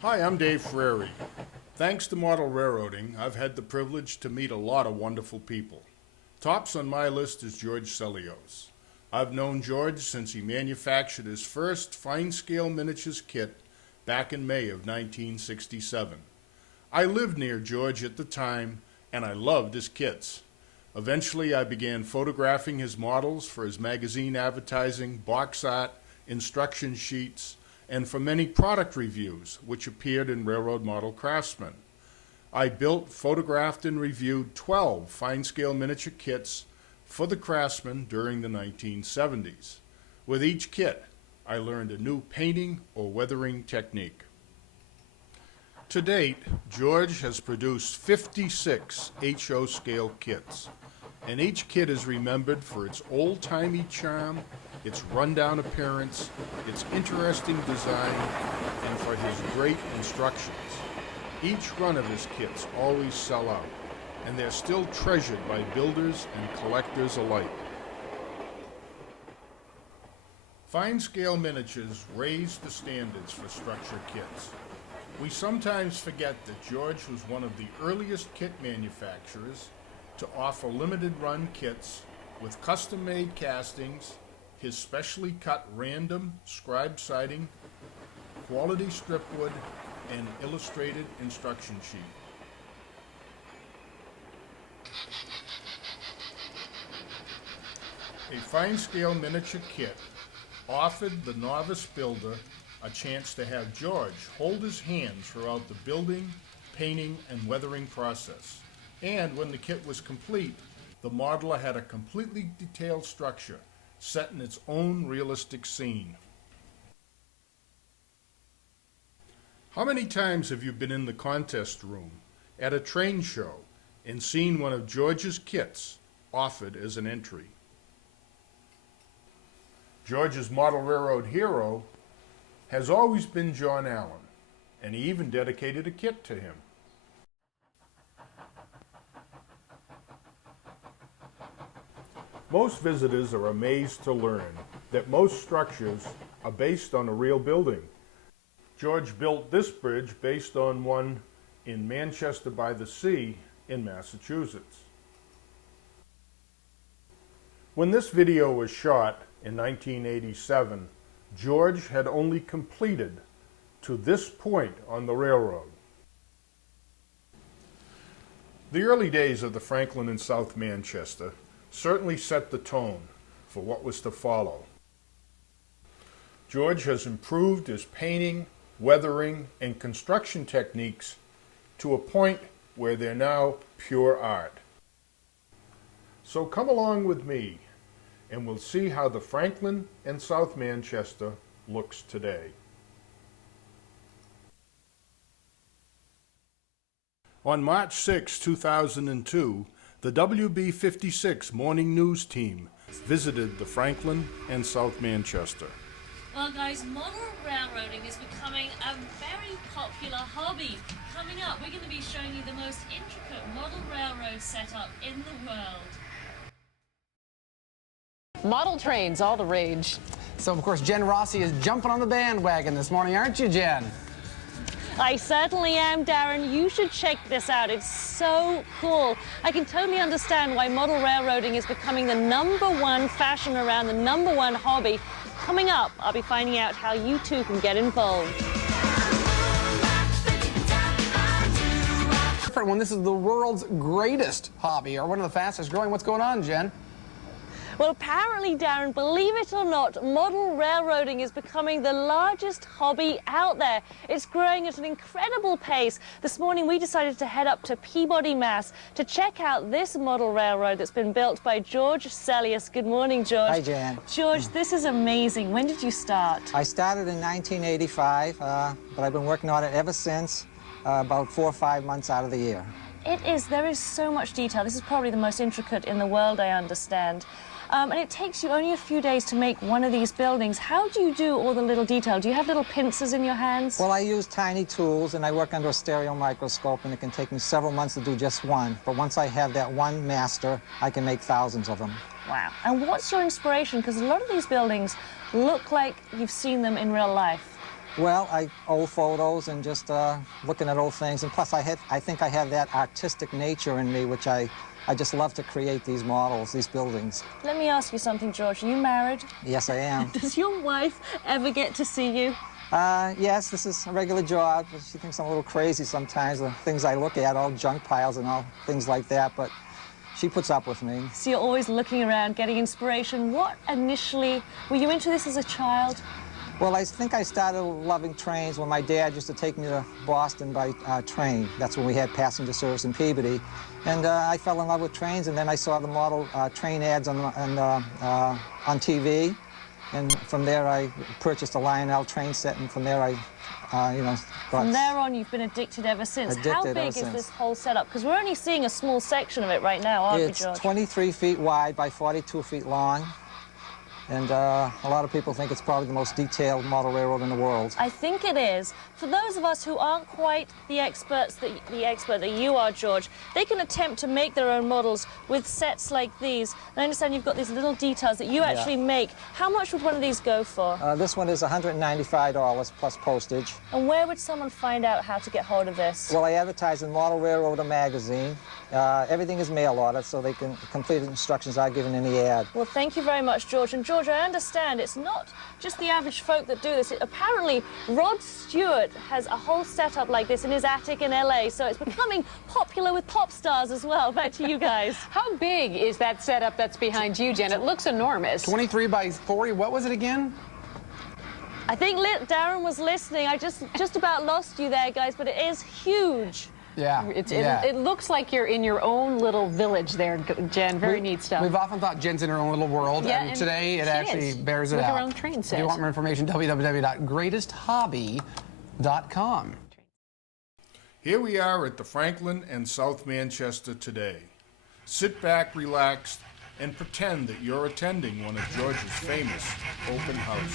Hi, I'm Dave Frary. Thanks to model railroading, I've had the privilege to meet a lot of wonderful people. Tops on my list is George Sellios. I've known George since he manufactured his first fine-scale miniatures kit back in May of 1967. I lived near George at the time, and I loved his kits. Eventually, I began photographing his models for his magazine advertising, box art, instruction sheets, and for many product reviews, which appeared in Railroad Model Craftsman. I built, photographed, and reviewed 12 fine-scale miniature kits for the Craftsman during the 1970s. With each kit, I learned a new painting or weathering technique. To date, George has produced 56 HO scale kits, and each kit is remembered for its old-timey charm, its rundown appearance, its interesting design, and for his great instructions. Each run of his kits always sell out, and they're still treasured by builders and collectors alike. Fine-scale miniatures raised the standards for structure kits. We sometimes forget that George was one of the earliest kit manufacturers to offer limited-run kits with custom-made castings, his specially cut random scribe siding, quality stripwood, and illustrated instruction sheet. A fine-scale miniature kit offered the novice builder a chance to have George hold his hand throughout the building, painting, and weathering process. And when the kit was complete, the modeler had a completely detailed structure set in its own realistic scene. How many times have you been in the contest room at a train show and seen one of George's kits offered as an entry? George's model railroad hero has always been John Allen, and he even dedicated a kit to him. Most visitors are amazed to learn that most structures are based on a real building. George built this bridge based on one in Manchester by the Sea in Massachusetts. When this video was shot in 1987, George had only completed to this point on the railroad. The early days of the Franklin and South Manchester certainly set the tone for what was to follow. George has improved his painting, weathering, and construction techniques to a point where they're now pure art. So come along with me and we'll see how the Franklin and South Manchester looks today. On March 6, 2002, the WB56 Morning News team visited the Franklin and South Manchester. Well guys, model railroading is becoming a very popular hobby. Coming up, we're going to be showing you the most intricate model railroad setup in the world. Model trains, all the rage. So, of course, Jen Rossi is jumping on the bandwagon this morning, aren't you, Jen? I certainly am, Darren. You should check this out. It's so cool. I can totally understand why model railroading is becoming the #1 fashion around, the #1 hobby. Coming up, I'll be finding out how you too can get involved. Different one. This is the world's greatest hobby, or one of the fastest growing. What's going on, Jen? Well, apparently, Darren, believe it or not, model railroading is becoming the largest hobby out there. It's growing at an incredible pace. This morning, we decided to head up to Peabody, Mass. to check out this model railroad that's been built by George Sellios. Good morning, George. Hi, Jan. George, this is amazing. When did you start? I started in 1985, but I've been working on it ever since, about 4 or 5 months out of the year. It is. There is so much detail. This is probably the most intricate in the world, I understand. And it takes you only a few days to make one of these buildings. How do you do all the little detail? Do you have little pincers in your hands? Well, I use tiny tools, and I work under a stereo microscope, and it can take me several months to do just one. But once I have that one master, I can make thousands of them. Wow. And what's your inspiration? Because a lot of these buildings look like you've seen them in real life. Well, old photos and just looking at old things, and plus I think I have that artistic nature in me, which I just love to create these models, these buildings. Let me ask you something, George. Are you married? Yes, I am. Does your wife ever get to see you? Yes, this is a regular job, but she thinks I'm a little crazy sometimes, the things I look at, all junk piles and all things like that, but she puts up with me. So you're always looking around, getting inspiration. What initially, were you into this as a child? Well, I think I started loving trains when my dad used to take me to Boston by train. That's when we had passenger service in Peabody. And I fell in love with trains, and then I saw the model train ads on TV. And from there, I purchased a Lionel train set, and from there, got... From there on, you've been addicted ever since. How big is this whole setup? Because we're only seeing a small section of it right now, aren't we, George? It's 23 feet wide by 42 feet long. And a lot of people think it's probably the most detailed model railroad in the world. I think it is. For those of us who aren't quite the expert that you are, George, they can attempt to make their own models with sets like these. And I understand you've got these little details that you actually make. How much would one of these go for? This one is $195 plus postage. And where would someone find out how to get hold of this? Well, I advertise in Model Railroader magazine. Everything is mail order, so they can complete instructions are given in the ad. Well, thank you very much, George. And George, I understand it's not just the average folk that do this. Apparently, Rod Stewart has a whole setup like this in his attic in LA, so it's becoming popular with pop stars as well. Back to you guys. How big is that setup that's behind you, Jen? It looks enormous. 23 by 40, what was it again? I think Darren was listening. I just about lost you there, guys, but it is huge. Yeah. It looks like you're in your own little village there, Jen. Very neat stuff. We've often thought Jen's in her own little world, Yeah, and today it actually bears it with out. her own train set. If you want more information, www.greatesthobby.com. Here we are at the Franklin and South Manchester today. Sit back, relax, and pretend that you're attending one of George's famous open houses.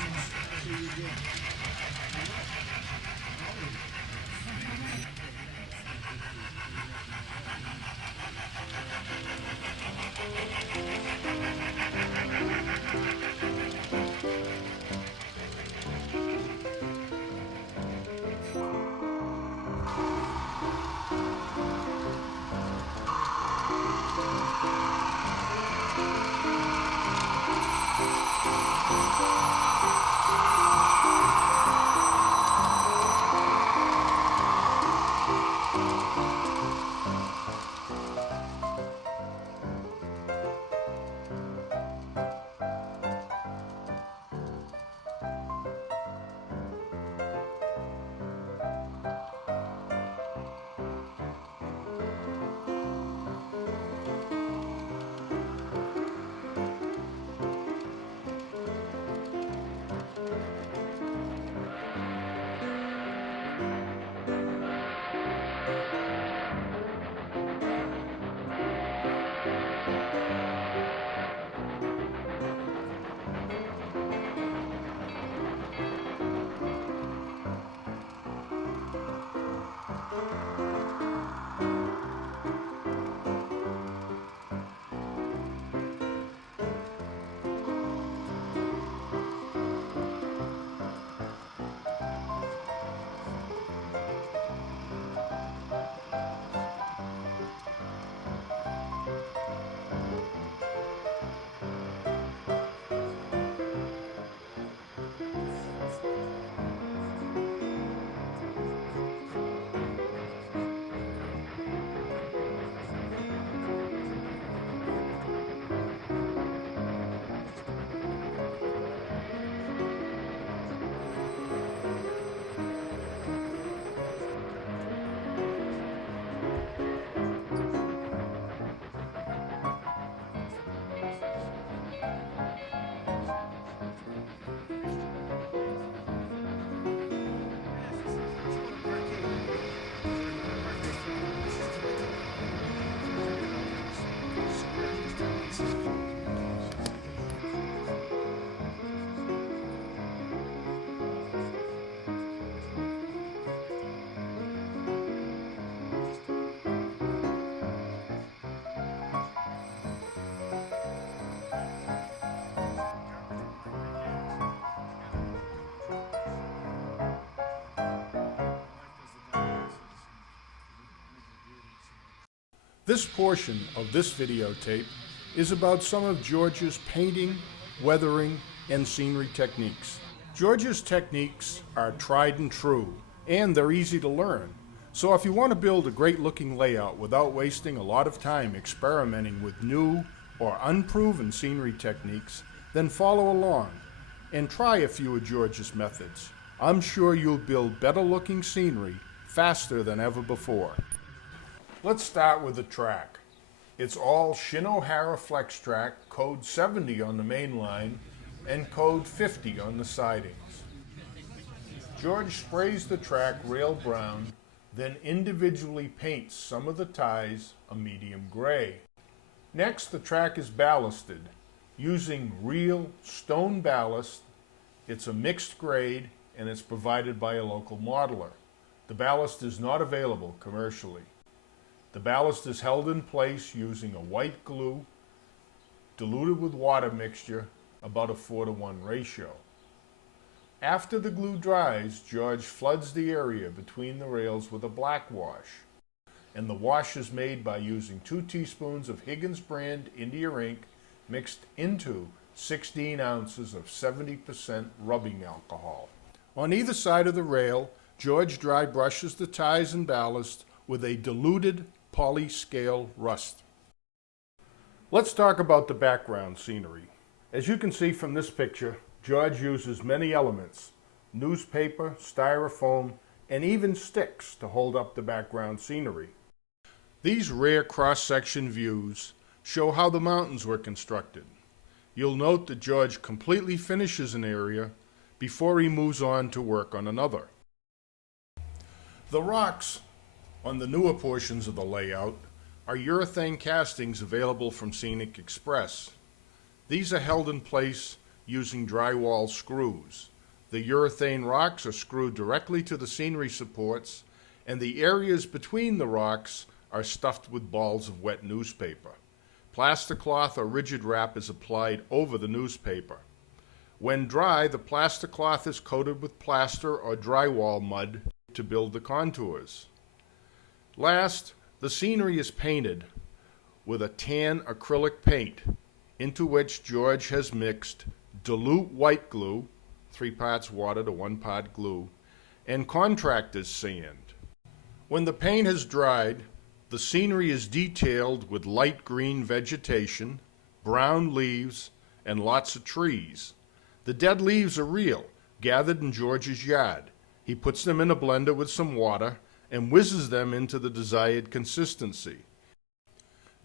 This portion of this videotape is about some of George's painting, weathering, and scenery techniques. George's techniques are tried and true, and they're easy to learn. So if you want to build a great looking layout without wasting a lot of time experimenting with new or unproven scenery techniques, then follow along and try a few of George's methods. I'm sure you'll build better looking scenery faster than ever before. Let's start with the track. It's all Shin O'Hara Flex Track, code 70 on the main line and code 50 on the sidings. George sprays the track rail brown, then individually paints some of the ties a medium gray. Next, the track is ballasted using real stone ballast. It's a mixed grade and it's provided by a local modeler. The ballast is not available commercially. The ballast is held in place using a white glue diluted with water mixture, about a 4-to-1 ratio. After the glue dries, George floods the area between the rails with a black wash. And the wash is made by using 2 teaspoons of Higgins brand India ink mixed into 16 ounces of 70% rubbing alcohol. On either side of the rail, George dry brushes the ties and ballast with a diluted polyscale rust. Let's talk about the background scenery. As you can see from this picture, George uses many elements: newspaper, styrofoam, and even sticks to hold up the background scenery. These rare cross-section views show how the mountains were constructed. You'll note that George completely finishes an area before he moves on to work on another. The rocks on the newer portions of the layout are urethane castings available from Scenic Express. These are held in place using drywall screws. The urethane rocks are screwed directly to the scenery supports, and the areas between the rocks are stuffed with balls of wet newspaper. Plaster cloth or rigid wrap is applied over the newspaper. When dry, the plaster cloth is coated with plaster or drywall mud to build the contours. Last, the scenery is painted with a tan acrylic paint into which George has mixed dilute white glue, 3 parts water to 1 part glue, and contractor's sand. When the paint has dried, the scenery is detailed with light green vegetation, brown leaves, and lots of trees. The dead leaves are real, gathered in George's yard. He puts them in a blender with some water and whizzes them into the desired consistency.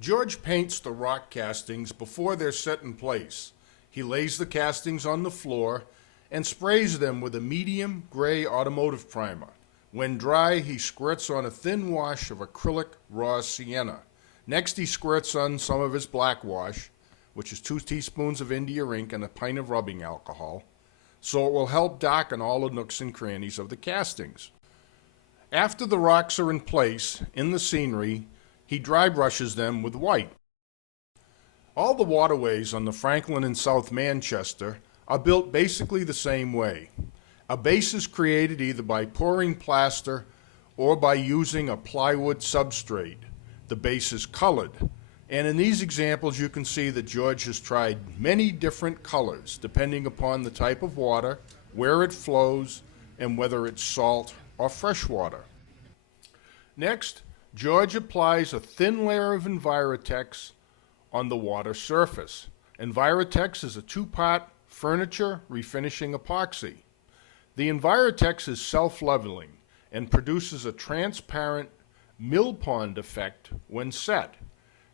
George paints the rock castings before they're set in place. He lays the castings on the floor and sprays them with a medium gray automotive primer. When dry, he squirts on a thin wash of acrylic raw sienna. Next, he squirts on some of his black wash, which is 2 teaspoons of India ink and a pint of rubbing alcohol, so it will help darken all the nooks and crannies of the castings. After the rocks are in place in the scenery, he dry brushes them with white. All the waterways on the Franklin and South Manchester are built basically the same way. A base is created either by pouring plaster or by using a plywood substrate. The base is colored, and in these examples you can see that George has tried many different colors depending upon the type of water, where it flows, and whether it's salt or fresh water. Next, George applies a thin layer of Envirotex on the water surface. Envirotex is a 2-part furniture refinishing epoxy. The Envirotex is self-leveling and produces a transparent mill pond effect when set.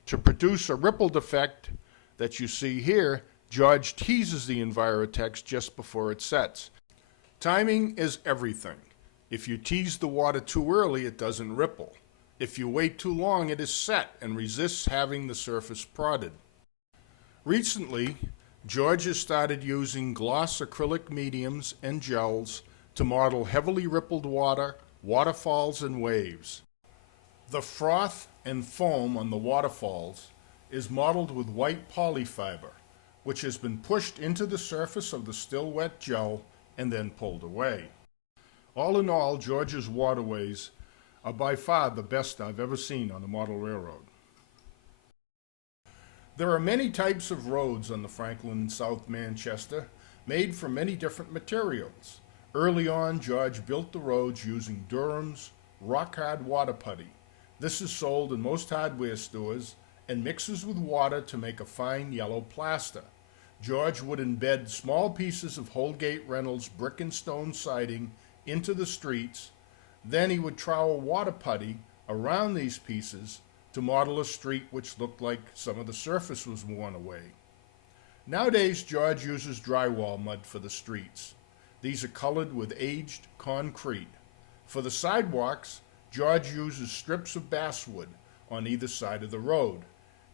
To produce a rippled effect that you see here, George teases the Envirotex just before it sets. Timing is everything. If you tease the water too early, it doesn't ripple. If you wait too long, it is set and resists having the surface prodded. Recently, George has started using gloss acrylic mediums and gels to model heavily rippled water, waterfalls, and waves. The froth and foam on the waterfalls is modeled with white polyfiber, which has been pushed into the surface of the still wet gel and then pulled away. All in all, George's waterways are by far the best I've ever seen on a model railroad. There are many types of roads on the Franklin and South Manchester, made from many different materials. Early on, George built the roads using Durham's rock-hard water putty. This is sold in most hardware stores and mixes with water to make a fine yellow plaster. George would embed small pieces of Holgate Reynolds brick and stone siding into the streets. Then he would trowel water putty around these pieces to model a street which looked like some of the surface was worn away. Nowadays, George uses drywall mud for the streets. These are colored with aged concrete. For the sidewalks, George uses strips of basswood on either side of the road.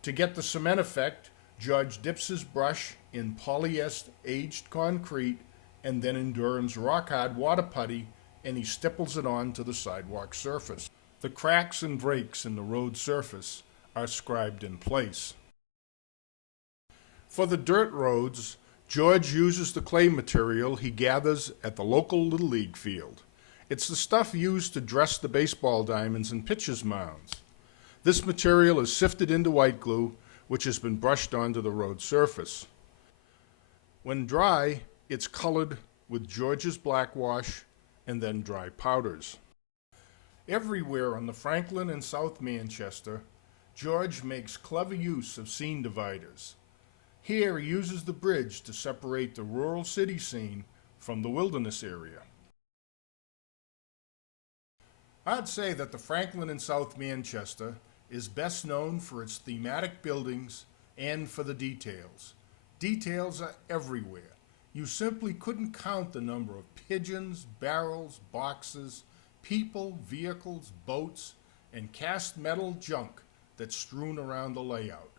To get the cement effect, George dips his brush in polyester aged concrete and then in Durham's rock-hard water putty, and he stipples it onto the sidewalk surface. The cracks and breaks in the road surface are scribed in place. For the dirt roads, George uses the clay material he gathers at the local Little League field. It's the stuff used to dress the baseball diamonds and pitcher's mounds. This material is sifted into white glue, which has been brushed onto the road surface. When dry, it's colored with George's blackwash and then dry powders. Everywhere on the Franklin and South Manchester, George makes clever use of scene dividers. Here he uses the bridge to separate the rural city scene from the wilderness area. I'd say that the Franklin and South Manchester is best known for its thematic buildings and for the details. Details are everywhere. You simply couldn't count the number of pigeons, barrels, boxes, people, vehicles, boats, and cast metal junk that's strewn around the layout.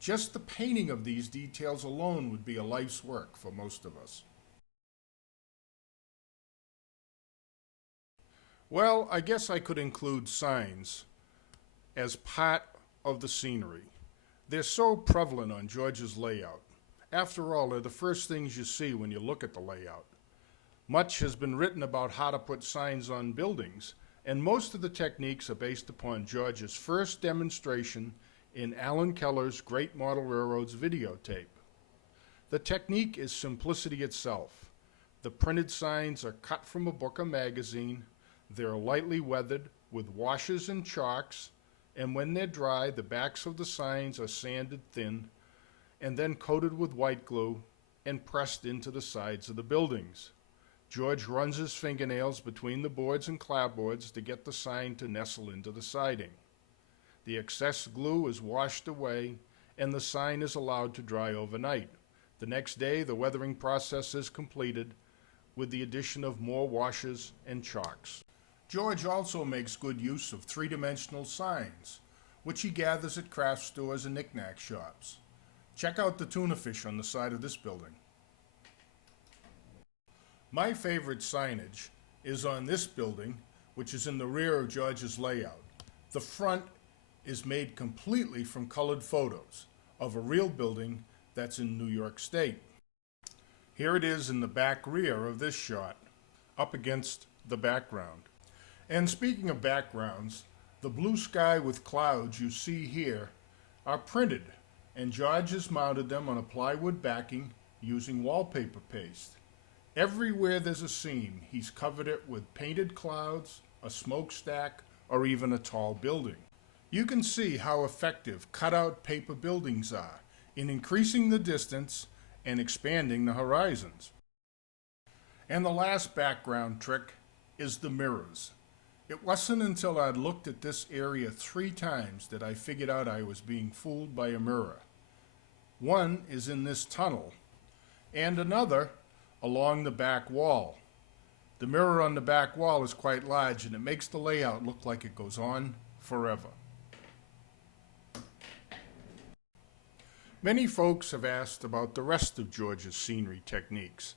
Just the painting of these details alone would be a life's work for most of us. Well, I guess I could include signs as part of the scenery. They're so prevalent on George's layout. After all, they're the first things you see when you look at the layout. Much has been written about how to put signs on buildings, and most of the techniques are based upon George's first demonstration in Alan Keller's Great Model Railroads videotape. The technique is simplicity itself. The printed signs are cut from a book or magazine. They're lightly weathered with washes and chalks, and when they're dry, the backs of the signs are sanded thin and then coated with white glue and pressed into the sides of the buildings. George runs his fingernails between the boards and clapboards to get the sign to nestle into the siding. The excess glue is washed away and the sign is allowed to dry overnight. The next day, the weathering process is completed with the addition of more washes and chalks. George also makes good use of three-dimensional signs, which he gathers at craft stores and knick-knack shops. Check out the tuna fish on the side of this building. My favorite signage is on this building, which is in the rear of George's layout. The front is made completely from colored photos of a real building that's in New York State. Here it is in the back rear of this shot, up against the background. And speaking of backgrounds, the blue sky with clouds you see here are printed, and George has mounted them on a plywood backing using wallpaper paste. Everywhere there's a seam, he's covered it with painted clouds, a smokestack, or even a tall building. You can see how effective cutout paper buildings are in increasing the distance and expanding the horizons. And the last background trick is the mirrors. It wasn't until I'd looked at this area 3 times that I figured out I was being fooled by a mirror. One is in this tunnel, and another along the back wall. The mirror on the back wall is quite large, and it makes the layout look like it goes on forever. Many folks have asked about the rest of George's scenery techniques.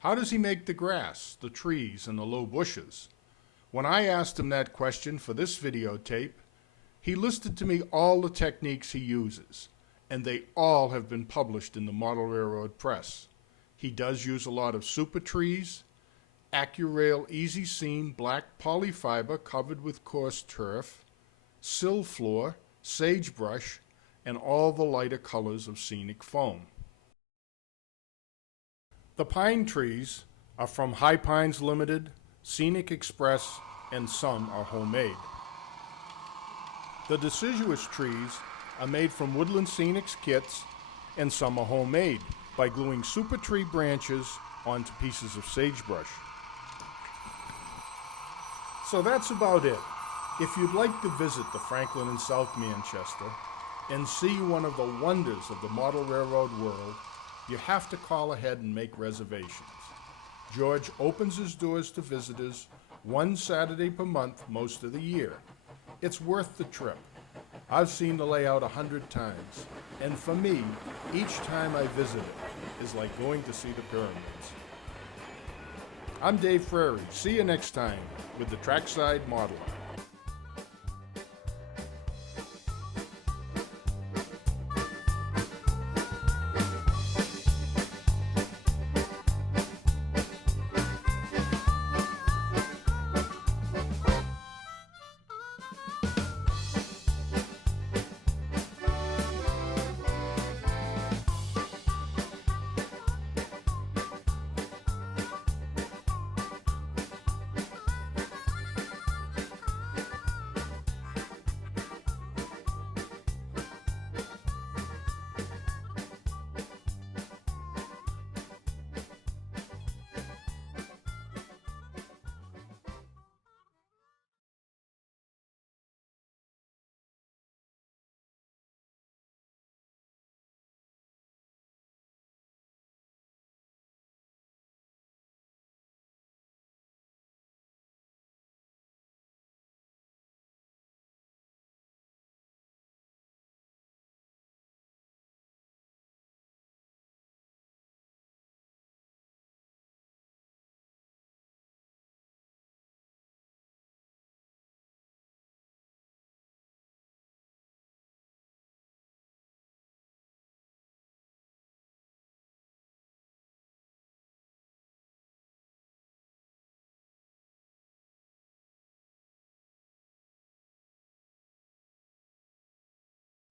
How does he make the grass, the trees, and the low bushes? When I asked him that question for this videotape, he listed to me all the techniques he uses, and they all have been published in the Model Railroad Press. He does use a lot of super trees, AccuRail Easy Seam black polyfiber covered with coarse turf, sill floor, sagebrush, and all the lighter colors of scenic foam. The pine trees are from High Pines Limited, Scenic Express, and some are homemade. The deciduous trees are made from Woodland Scenics kits, and some are homemade by gluing super tree branches onto pieces of sagebrush. So that's about it. If you'd like to visit the Franklin in South Manchester and see one of the wonders of the model railroad world, you have to call ahead and make reservations. George opens his doors to visitors one Saturday per month most of the year. It's worth the trip. I've seen the layout 100 times, and for me, each time I visit it is like going to see the pyramids. I'm Dave Frary. See you next time with the Trackside Modeler.